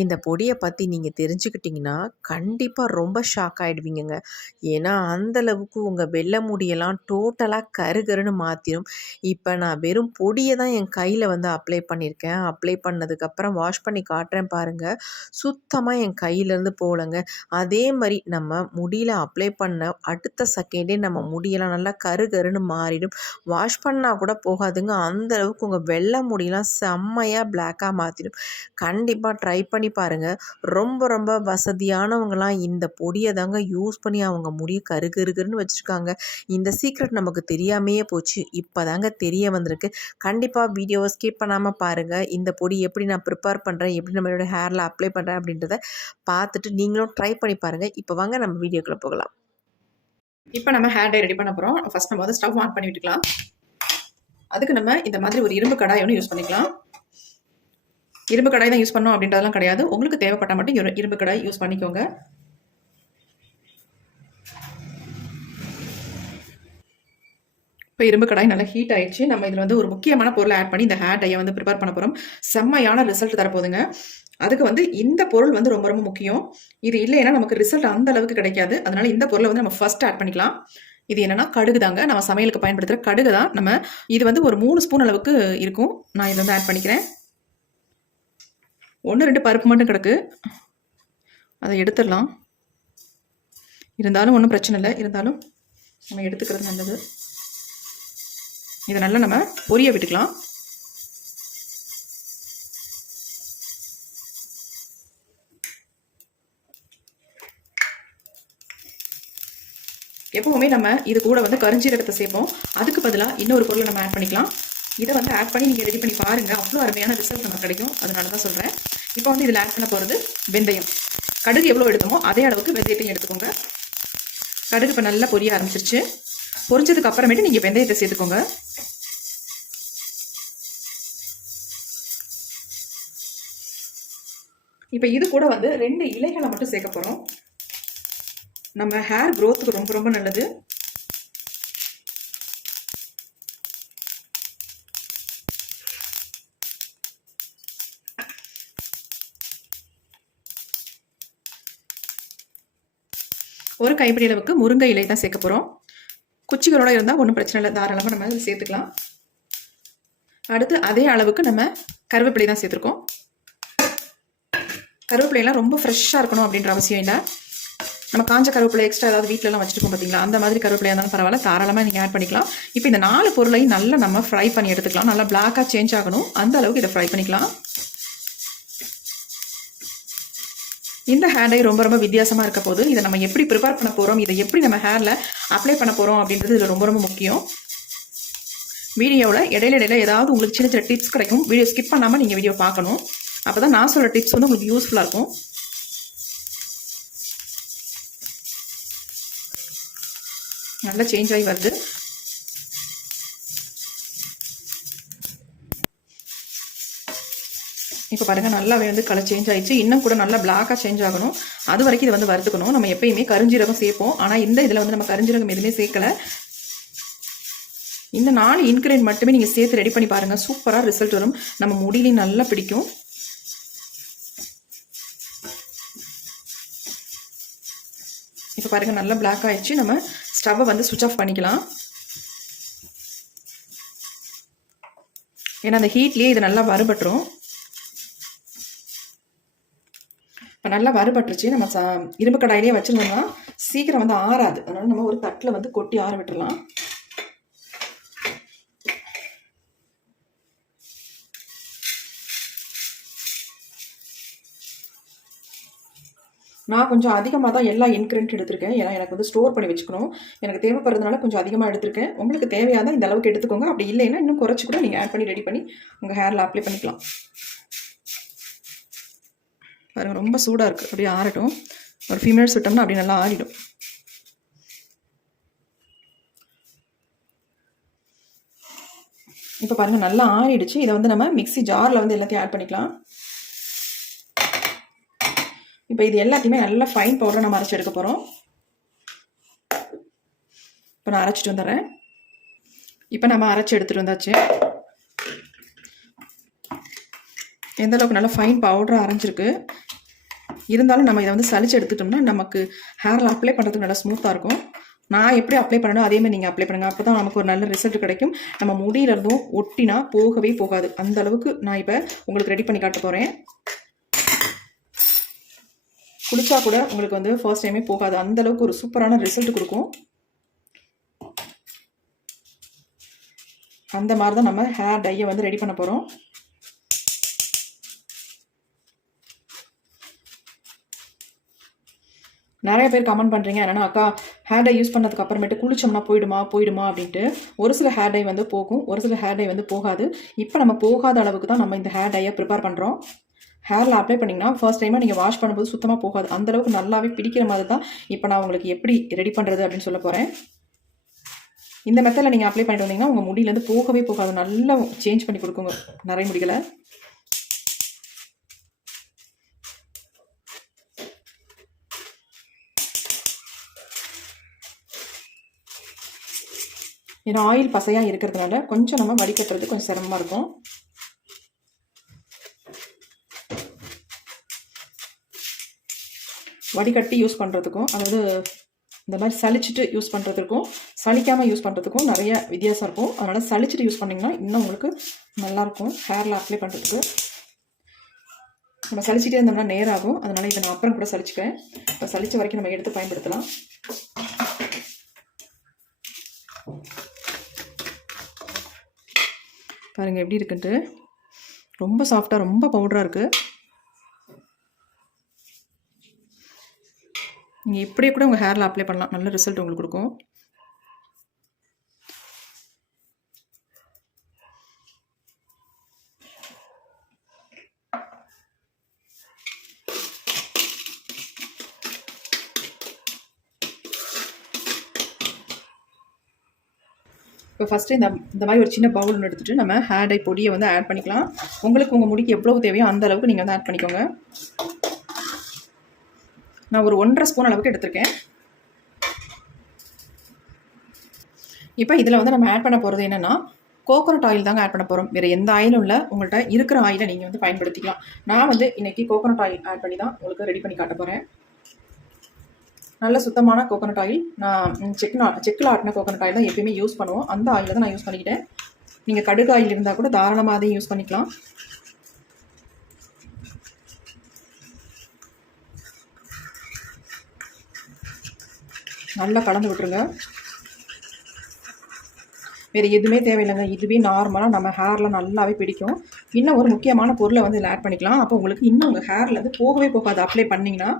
இந்த பொடிய பத்தி நீங்க தெரிஞ்சுக்கிட்டீங்கன்னா, கண்டிப்பா ரொம்ப ஷாக் ஆயிடுவீங்கங்க. ஏன்னா, அந்த அளவுக்கு உங்க வெள்ள முடியெல்லாம் டோட்டலா கருகருன்னு மாத்திரும். இப்ப நான் வெறும் பொடிய தான் என் கையில வந்து அப்ளை பண்ணியிருக்கேன். அப்ளை பண்ணதுக்கப்புறம் வாஷ் பண்ணி காட்டுறேன் பாருங்க. சுத்தமா என் கையிலேருந்து போலங்க. அதே மாரி நம்ம முடியில அப்ளை பண்ண அடுத்த செகண்டே நம்ம முடியெல்லாம் நல்லா கருகருன்னு மாறிடும். வாஷ் பண்ணா கூட போகாதுங்க. அந்த அளவுக்கு உங்க வெள்ள முடியெல்லாம் செம்மையா பிளாக்கா மாத்திடும். கண்டிப்பா ட்ரை பண்ணி பாருங்க. ரொம்ப ரொம்ப வசதியானவங்கலாம் இந்த பொடிய தாங்க யூஸ் பண்ணி அவங்க முடிய கருகருன்னு வச்சிருக்காங்க. இந்த சீக்ரெட் நமக்கு தெரியாமயே போச்சு. இப்பதாங்க தெரிய வந்திருக்கு. கண்டிப்பா வீடியோவ ஸ்கிப் பண்ணாம பாருங்க. இந்த பொடி எப்படி நான் ப்ரிப்பேர் பண்றேன், எப்படி நம்ம என்னோட ஹேர்ல அப்ளை பண்றேன் அப்படின்றத பார்த்துட்டு நீங்களும் ட்ரை பண்ணி பாருங்க. இப்ப வாங்க நம்ம வீடியோக்குள்ள போகலாம். இப்போ நம்ம ஹேர் டை ரெடி பண்ண போகிறோம். ஃபர்ஸ்ட் நம்ம வந்து ஸ்டவ் ஆன் பண்ணி விட்டுக்கலாம். அதுக்கு நம்ம இந்த மாதிரி ஒரு இரும்பு கடாய் ஒன்று யூஸ் பண்ணிக்கலாம். இரும்பு கடாய் தான் யூஸ் பண்ணோம் அப்படின்றதெல்லாம் கிடையாது. உங்களுக்கு தேவைப்பட்ட மட்டும் இரும்பு கடாய் யூஸ் பண்ணிக்கோங்க. இப்போ இரும்பு கடாய் நல்லா ஹீட் ஆயிடுச்சு. நம்ம இதில் வந்து ஒரு முக்கியமான பொருளை ஆட் பண்ணி இந்த ஹேர் டையை வந்து ப்ரிப்பேர் பண்ண போகிறோம். செம்மையான ரிசல்ட் தரப்போகுதுங்க. அதுக்கு வந்து இந்த பொருள் வந்து ரொம்ப ரொம்ப முக்கியம். இது இல்லைன்னா நமக்கு ரிசல்ட் அந்த அளவுக்கு கிடைக்காது. அதனால இந்த பொருளை வந்து நம்ம ஃபர்ஸ்ட் ஆட் பண்ணிக்கலாம். இது என்னன்னா கடுகு தாங்க. நம்ம சமையலுக்கு பயன்படுத்துகிற கடுகு தான். நம்ம இது வந்து ஒரு 3 ஸ்பூன் அளவுக்கு இருக்கும். நான் இதை வந்து ஆட் பண்ணிக்கிறேன். 1 2 பருப்பு மட்டும் கிடக்கு. அதை எடுத்துடலாம். இருந்தாலும் ஒன்றும் பிரச்சனை இல்லை. இருந்தாலும் நம்ம எடுத்துக்கிறது நல்லது. இதை நல்லா நம்ம பொரிய விட்டுக்கலாம். எப்பவுமே நம்ம இது கூட வந்து கரிஞ்சீரகத்தை சேர்ப்போம். அதுக்கு பதிலாக இன்னொரு பொருளை நம்ம ஆட் பண்ணிக்கலாம். இதை வந்து ஆட் பண்ணி நீங்கள் ரெடி பண்ணி பாருங்கள். அவ்வளோ அருமையான ரிசல்ட் நமக்கு கிடைக்கும். அதனால தான் சொல்கிறேன். இப்போ வந்து இதில் ஆட் பண்ண போகிறது வெந்தயம். கடுகு எவ்வளோ எடுத்தோமோ அதே அளவுக்கு வெந்தயத்தையும் எடுத்துக்கோங்க. கடுகு இப்போ நல்லா பொரிய ஆரம்பிச்சிருச்சு. பொரிஞ்சதுக்கு அப்புறமேட்டு நீங்கள் வெந்தயத்தை சேர்த்துக்கோங்க. இப்போ இது கூட வந்து 2 இலைகளை மட்டும் சேர்க்க போகிறோம். நம்ம ஹேர் க்ரோத்துக்கு ரொம்ப ரொம்ப நல்லது. ஒரு கைப்பிடி அளவுக்கு முருங்கை இலை தான் சேர்க்க போகிறோம். குச்சிகளோட இருந்தால் ஒன்றும் பிரச்சனை இல்லை. தாராளமாக நம்ம அதில் சேர்த்துக்கலாம். அடுத்து அதே அளவுக்கு நம்ம கருவேப்பிலை தான் சேர்த்துருக்கோம். கருவேப்பிலையெல்லாம் ரொம்ப ஃப்ரெஷ்ஷாக இருக்கணும் அப்படின்ற அவசியம் இல்லை. நம்ம காஞ்ச கருவேப்பிலை எக்ஸ்ட்ரா ஏதாவது வீட்டிலலாம் வச்சுருக்கோம் பார்த்தீங்களா, அந்த மாதிரி கருவேப்பிலையாக இருந்தாலும் பரவாயில்ல, தாராளமாக நீங்கள் ஆட் பண்ணிக்கலாம். இப்போ இந்த 4 பொருளையும் நல்லா நம்ம ஃப்ரை பண்ணி எடுத்துக்கலாம். நல்லா பிளாக்காக சேஞ்ச் ஆகணும், அந்த அளவுக்கு இதை ஃப்ரை பண்ணிக்கலாம். இந்த ஹேர் டை ரொம்ப ரொம்ப வித்தியாசமாக இருக்க போது இதை நம்ம எப்படி ப்ரிப்பேர் பண்ண போகிறோம், இதை எப்படி நம்ம ஹேரில் அப்ளை பண்ண போகிறோம் அப்படின்றது இதில் ரொம்ப ரொம்ப முக்கியம். வீடியோவில் இடையில ஏதாவது உங்களுக்கு சின்ன சின்ன டிப்ஸ் கிடைக்கும். வீடியோ ஸ்கிப் பண்ணாமல் நீங்கள் வீடியோ பார்க்கணும். அப்போ தான் நான் சொல்கிற டிப்ஸ் வந்து உங்களுக்கு யூஸ்ஃபுல்லாக இருக்கும். நல்லா சேஞ்ச் ஆகி வருது. இப்போ பாருங்கள், நல்லாவே வந்து கலர் சேஞ்ச் ஆகிடுச்சு. இன்னும் கூட நல்லா பிளாக்காக சேஞ்ச் ஆகணும். அது வரைக்கும் இதை வந்து வறுத்துக்கணும். நம்ம எப்பயுமே கருஞ்சீரகம் சேர்ப்போம். ஆனால் இந்த இதில் வந்து நம்ம கருஞ்சீரகம் எதுவுமே சேர்க்கலை. இந்த 4 இன்க்ரீடியன்ட் மட்டுமே நீங்கள் சேர்த்து ரெடி பண்ணி பாருங்கள். சூப்பராக ரிசல்ட் வரும். நம்ம முடியிலையும் நல்லா பிடிக்கும். இப்போ பாருங்கள், நல்லா பிளாக் ஆகிடுச்சு. நம்ம ஸ்டவ்வை வந்து சுவிட்ச் ஆஃப் பண்ணிக்கலாம். ஏன்னா அந்த ஹீட்லேயே இது நல்லா வறுபட்டுரும். இப்போ நல்லா வறுபட்டுருச்சு. நம்ம இரும்பு கடாயிலே வச்சுருந்தோம்னா சீக்கிரம் வந்து ஆறாது. அதனால நம்ம ஒரு தட்டில் வந்து கொட்டி ஆற விட்டுடலாம். நான் கொஞ்சம் அதிகமாக தான் எல்லா இன்க்ரீடியன்ட் எடுத்திருக்கேன். ஏன்னா எனக்கு வந்து ஸ்டோர் பண்ணி வச்சுக்கணும். எனக்கு தேவைப்படுறதுனால கொஞ்சம் அதிகமாக எடுத்திருக்கேன். உங்களுக்கு தேவையான இந்த அளவுக்கு எடுத்துக்கோங்க. அப்படி இல்லைன்னா இன்னும் குறைச்சி கூட நீங்கள் ஆட் பண்ணி ரெடி பண்ணி உங்கள் ஹேரில் அப்ளை பண்ணிக்கலாம். பாருங்கள், ரொம்ப சூடாக இருக்குது. அப்படியே ஆறட்டும். ஒரு few minutes விட்டோம்னா அப்படியே நல்லா ஆறிடும். இப்போ பாருங்கள், நல்லா ஆறிடுச்சு. இதை வந்து நம்ம மிக்ஸி ஜாரில் வந்து எல்லாத்தையும் ஆட் பண்ணிக்கலாம். இப்போ இது எல்லாத்தையுமே நல்லா ஃபைன் பவுடரை நம்ம அரைச்சி எடுக்க போகிறோம். இப்போ நான் அரைச்சிட்டு வந்துடுறேன். இப்போ நம்ம அரைச்சி எடுத்துகிட்டு வந்தாச்சு. எந்த அளவுக்கு நல்லா ஃபைன் பவுடராக அரைஞ்சிருக்கு. இருந்தாலும் நம்ம இதை வந்து சலிச்சு எடுத்துட்டோம்னா நமக்கு ஹேரில் அப்ளை பண்ணுறதுக்கு நல்லா ஸ்மூத்தாக இருக்கும். நான் எப்படி அப்ளை பண்ணணும் அதேமாதிரி நீங்கள் அப்ளை பண்ணுங்கள். அப்போ தான் நமக்கு ஒரு நல்ல ரிசல்ட் கிடைக்கும். நம்ம முடியிலிருந்தும் ஒட்டினா போகவே போகாது. அந்த அளவுக்கு நான் இப்போ உங்களுக்கு ரெடி பண்ணி காட்ட போகிறேன். குளிச்சா கூட உங்களுக்கு வந்து ஃபர்ஸ்ட் டைமே போகாது. அந்த அளவுக்கு ஒரு சூப்பரான ரிசல்ட் கொடுக்கும். அந்த மாதிரி தான் நம்ம ஹேர் டையை வந்து ரெடி பண்ண போகிறோம். நிறைய பேர் கமெண்ட் பண்ணுறீங்க என்னென்னா, அக்கா ஹேர் டை யூஸ் பண்ணதுக்கு அப்புறமேட்டு குளிச்சோம்னா போயிடுமா அப்படின்ட்டு. ஒரு சில ஹேர் டை வந்து போகும், ஒரு சில ஹேர் டை வந்து போகாது. இப்போ நம்ம போகாத அளவுக்கு தான் நம்ம இந்த ஹேர் டையை ப்ரிப்பேர் பண்ணுறோம். ஹேரில் அப்ளை பண்ணிங்கன்னா ஃபர்ஸ்ட் டைமாக நீங்கள் வாஷ் பண்ணும்போது சுத்தமாக போகாது. அந்தளவுக்கு நல்லாவே பிடிக்கிற மாதிரி தான் இப்போ நான் உங்களுக்கு எப்படி ரெடி பண்ணுறது அப்படின்னு சொல்ல போகிறேன். இந்த மெத்தடில் நீங்கள் அப்ளை பண்ணிட்டு வந்தீங்கன்னா உங்கள் முடியிலேருந்து போகவே போகாது. நல்லா சேஞ்ச் பண்ணி கொடுக்குங்க நிறைய முடிகளை. ஏன்னா ஆயில் பசையாக இருக்கிறதுனால கொஞ்சம் நம்ம வடிகட்டுறது கொஞ்சம் சிரமமாக இருக்கும். வடிகட்டி யூஸ் பண்ணுறதுக்கும், அதாவது இந்த மாதிரி சலிச்சுட்டு யூஸ் பண்ணுறதுக்கும் சலிக்காமல் யூஸ் பண்ணுறதுக்கும் நிறைய வித்தியாசம் இருக்கும். அதனால் சலிச்சுட்டு யூஸ் பண்ணிங்கன்னா இன்னும் உங்களுக்கு நல்லாயிருக்கும் ஹேரில் அப்ளை பண்ணுறதுக்கு. நம்ம சலிச்சுட்டே இருந்தோம்னா நேராகும். அதனால் இதை நான் அப்புறம் கூட சலிச்சுக்கிறேன். இப்போ சலிச்ச வரைக்கும் நம்ம எடுத்து பயன்படுத்தலாம். பாருங்கள் எப்படி இருக்குன்ட்டு. ரொம்ப சாஃப்டாக ரொம்ப பவுடராக இருக்குது. நீங்கள் இப்படியே கூட உங்கள் ஹேரில் அப்ளை பண்ணலாம். நல்ல ரிசல்ட் உங்களுக்கு கொடுக்கும். இப்போ ஃபஸ்ட்டு இந்த மாதிரி ஒரு சின்ன பவுல் ஒன்று எடுத்துகிட்டு நம்ம ஹேர் டை பொடியை வந்து ஆட் பண்ணிக்கலாம். உங்களுக்கு உங்கள் முடிக்கு எவ்வளவு தேவையோ அந்த அளவுக்கு நீங்கள் வந்து ஆட் பண்ணிக்கோங்க. நான் ஒரு 1.5 ஸ்பூன் அளவுக்கு எடுத்திருக்கேன். இப்போ இதில் வந்து நம்ம ஆட் பண்ண போகிறது என்னென்னா கோகோனட் ஆயில் தாங்க ஆட் பண்ண போகிறோம். வேறு எந்த ஆயிலும் இல்லை. உங்கள்கிட்ட இருக்கிற ஆயிலை நீங்கள் வந்து பயன்படுத்திக்கலாம். நான் வந்து இன்றைக்கி கோகோனட் ஆயில் ஆட் பண்ணி தான் உங்களுக்கு ரெடி பண்ணி காட்ட போகிறேன். நல்ல சுத்தமான கோகோனட் ஆயில். நான் செக்கில் ஆட்டின கோகோனட் ஆயில் தான் எப்பயுமே யூஸ் பண்ணுவோம். அந்த ஆயிலை தான் நான் யூஸ் பண்ணிக்கிட்டேன். நீங்கள் கடுகு ஆயில் இருந்தால் கூட தாராளமாக அதையும் யூஸ் பண்ணிக்கலாம். நல்லா கலந்து விட்டுருங்க. வேறு எதுவுமே தேவையில்லைங்க. இதுவே நார்மலாக நம்ம ஹேரில் நல்லாவே பிடிக்கும். இன்னும் ஒரு முக்கியமான பொருளை வந்து இதில் ஆட் பண்ணிக்கலாம். அப்போ உங்களுக்கு இன்னும் உங்கள் ஹேரில் வந்து போகவே போகாது அப்ளை பண்ணிங்கன்னா.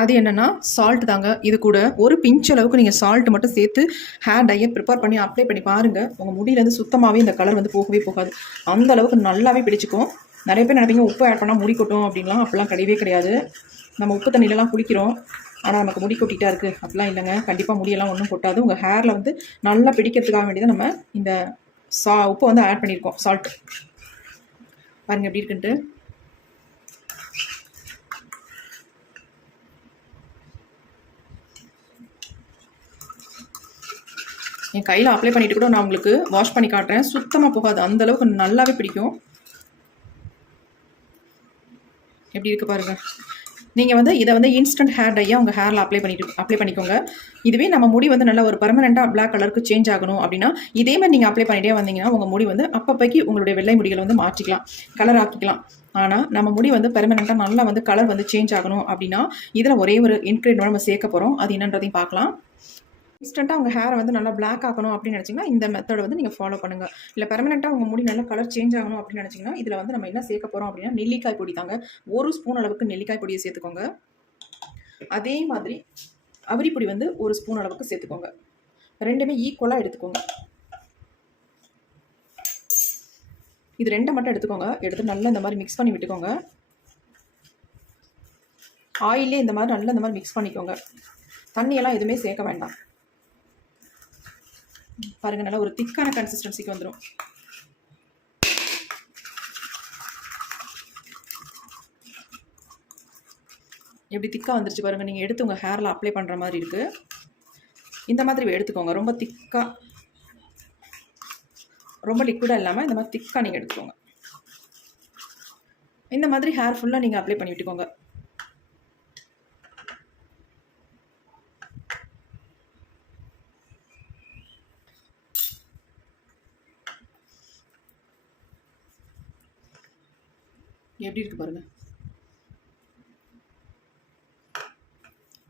அது என்னென்னா சால்ட் தாங்க. இது கூட ஒரு பிஞ்ச் அளவுக்கு நீங்கள் சால்ட் மட்டும் சேர்த்து ஹேர் டையை ப்ரிப்பேர் பண்ணி அப்ளை பண்ணி பாருங்கள். உங்கள் முடியிலேருந்து சுத்தமாகவே இந்த கலர் வந்து போகவே போகாது. அந்த அளவுக்கு நல்லாவே பிடிச்சிக்கும். நிறைய பேர் நினைப்பீங்க உப்பு ஆட் பண்ணால் முடி கொட்டும் அப்படின்லாம். அப்படிலாம் கிடையவே கிடையாது. நம்ம உப்பு தண்ணியிலலாம் குளிக்கிறோம், ஆனால் நமக்கு முடி கொட்டிகிட்டா இருக்குது அப்படிலாம் இல்லைங்க. கண்டிப்பாக முடியெல்லாம் ஒன்றும் கொட்டாது. உங்கள் ஹேரில் வந்து நல்லா பிடிக்கிறதுக்காக வேண்டியதான் நம்ம இந்த உப்பை வந்து ஆட் பண்ணியிருக்கோம். சால்ட் பாருங்கள் எப்படி இருக்குன்ட்டு. என் கையில் அப்ளை பண்ணிவிட்டு கூட நான் உங்களுக்கு வாஷ் பண்ணி காட்டுறேன். சுத்தமாக போகாது. அந்தளவுக்கு நல்லாவே பிடிக்கும். எப்படி இருக்குது பாருங்கள். நீங்கள் வந்து இதை வந்து இன்ஸ்டன்ட் ஹேர் டையாக உங்கள் ஹேரில் அப்ளை பண்ணிக்கோங்க. இதுவே நம்ம முடி வந்து நல்லா ஒரு பர்மனெண்ட்டாக பிளாக் கலருக்கு சேஞ்ச் ஆகணும் அப்படின்னா இதே மாதிரி நீங்கள் அப்ளை பண்ணிகிட்டே வந்தீங்கன்னா உங்கள் முடி வந்து அப்பப்போக்கி உங்களுடைய வெள்ளை முடிகளை வந்து மாற்றிக்கலாம், கலர் ஆக்கிக்கலாம். ஆனால் நம்ம முடி வந்து பெர்மனெண்ட்டாக நல்லா வந்து கலர் வந்து சேஞ்ச் ஆகணும் அப்படின்னா இதில் ஒரே ஒரு இன்க்ரீடியன்ட் நம்ம சேர்க்க போகிறோம். அது என்னன்றதையும் பார்க்கலாம். இன்ஸ்டண்ட்டாக உங்கள் ஹேரை வந்து நல்லா பிளாக் ஆகணும் அப்படின்னு நினச்சிங்கன்னா இந்த மெத்தடை வந்து நீங்கள் ஃபாலோ பண்ணுங்கள். இல்லை பெர்மனெண்ட்டாக உங்கள் முடி நல்லா கலர் சேஞ்ச் ஆகணும் அப்படின்னு நினச்சிங்கன்னா இதில் வந்து நம்ம என்ன சேர்க்க போகிறோம் அப்படின்னா நெல்லிக்காய் பொடி தாங்க. 1 ஸ்பூன் அளவுக்கு நெல்லிக்காய் பொடியை சேர்த்துக்கோங்க. அதே மாதிரி அவரி பொடி வந்து 1 ஸ்பூன் அளவுக்கு சேர்த்துக்கோங்க. ரெண்டுமே ஈக்குவலாக எடுத்துக்கோங்க. இது 2 மட்டும் எடுத்துக்கோங்க. எடுத்து நல்லா இந்த மாதிரி மிக்ஸ் பண்ணி விட்டுக்கோங்க. ஆயிலே இந்த மாதிரி நல்லா இந்த மாதிரி மிக்ஸ் பண்ணிக்கோங்க. தண்ணியெல்லாம் எதுவுமே சேர்க்க வேண்டாம். பாருங்க, நல்லா ஒரு திக்கான கன்சிஸ்டன்சிக்கு வந்துடும். எப்படி திக்காக வந்துருச்சு பாருங்கள். நீங்கள் எடுத்து உங்கள் ஹேரில் அப்ளை பண்ணுற மாதிரி இருக்குது. இந்த மாதிரி எடுத்துக்கோங்க. ரொம்ப திக்காக ரொம்ப லிக்விடாக இல்லாமல் இந்த மாதிரி திக்காக நீங்கள் எடுத்துக்கோங்க. இந்த மாதிரி ஹேர் ஃபுல்லாக நீங்கள் அப்ளை பண்ணி விட்டுக்கோங்க. எப்படி இருக்குது பாருங்கள்.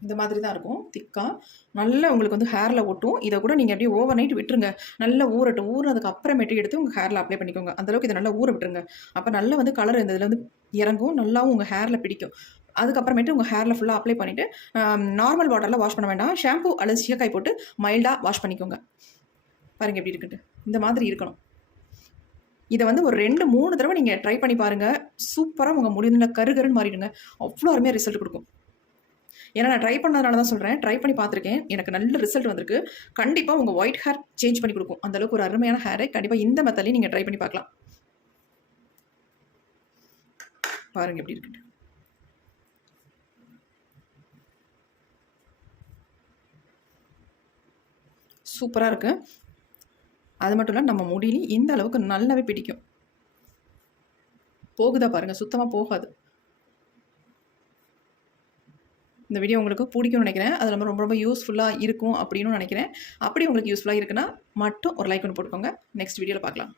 இந்த மாதிரி தான் இருக்கும் திக்காக. நல்லா உங்களுக்கு வந்து ஹேரில் ஒட்டும். இதை கூட நீங்கள் அப்படியே ஓவர் நைட் விட்டுருங்க. நல்லா ஊறட்டும். ஊறினதுக்கு அப்புறமேட்டு எடுத்து உங்கள் ஹேரில் அப்ளை பண்ணிக்கோங்க. அந்தளவுக்கு இதை நல்லா ஊற விட்டுருங்க. அப்போ நல்லா வந்து கலர் இந்த இதில் வந்து இறங்கும். நல்லாவும் உங்கள் ஹேரில் பிடிக்கும். அதுக்கப்புறமேட்டு உங்கள் ஹேரில் ஃபுல்லாக அப்ளை பண்ணிவிட்டு நார்மல் வாட்டரில் வாஷ் பண்ண வேண்டாம். ஷாம்பு அல்லது சீயக்காய் போட்டு மைல்டாக வாஷ் பண்ணிக்கோங்க. பாருங்கள் எப்படி இருக்குன்ட்டு. இந்த மாதிரி இருக்கணும். இதை வந்து ஒரு 2-3 தடவை நீங்கள் ட்ரை பண்ணி பாருங்கள். சூப்பராக உங்கள் முடி நல்லா கருகருன்னு மாறிடுங்க. அவ்வளோ அருமையாக ரிசல்ட் கொடுக்கும். ஏன்னா நான் ட்ரை பண்ணதுனால தான் சொல்கிறேன். ட்ரை பண்ணி பார்த்துருக்கேன். எனக்கு நல்ல ரிசல்ட் வந்திருக்கு. கண்டிப்பாக உங்கள் ஒயிட் ஹேர் சேஞ்ச் பண்ணி கொடுக்கும். அந்தளவுக்கு ஒரு அருமையான ஹேரை கண்டிப்பாக இந்த மெத்தட்லையும் நீங்கள் ட்ரை பண்ணி பார்க்கலாம். பாருங்கள் எப்படி இருக்குன்னு. சூப்பராக இருக்குது. அது மட்டும் இல்லை நம்ம முடியிலையும் இந்த அளவுக்கு நல்லாவே பிடிக்கும். போகுதா பாருங்கள், சுத்தமாக போகாது. இந்த வீடியோ உங்களுக்கு பிடிக்கும்னு நினைக்கிறேன். அது ரொம்ப ரொம்ப ரொம்ப யூஸ்ஃபுல்லாக இருக்கும் அப்படின்னு நினைக்கிறேன். அப்படி உங்களுக்கு யூஸ்ஃபுல்லாக இருக்குன்னா மட்டும் ஒரு லைக் ஒன்று போட்டுக்கோங்க. நெக்ஸ்ட் வீடியோவில் பார்க்கலாம்.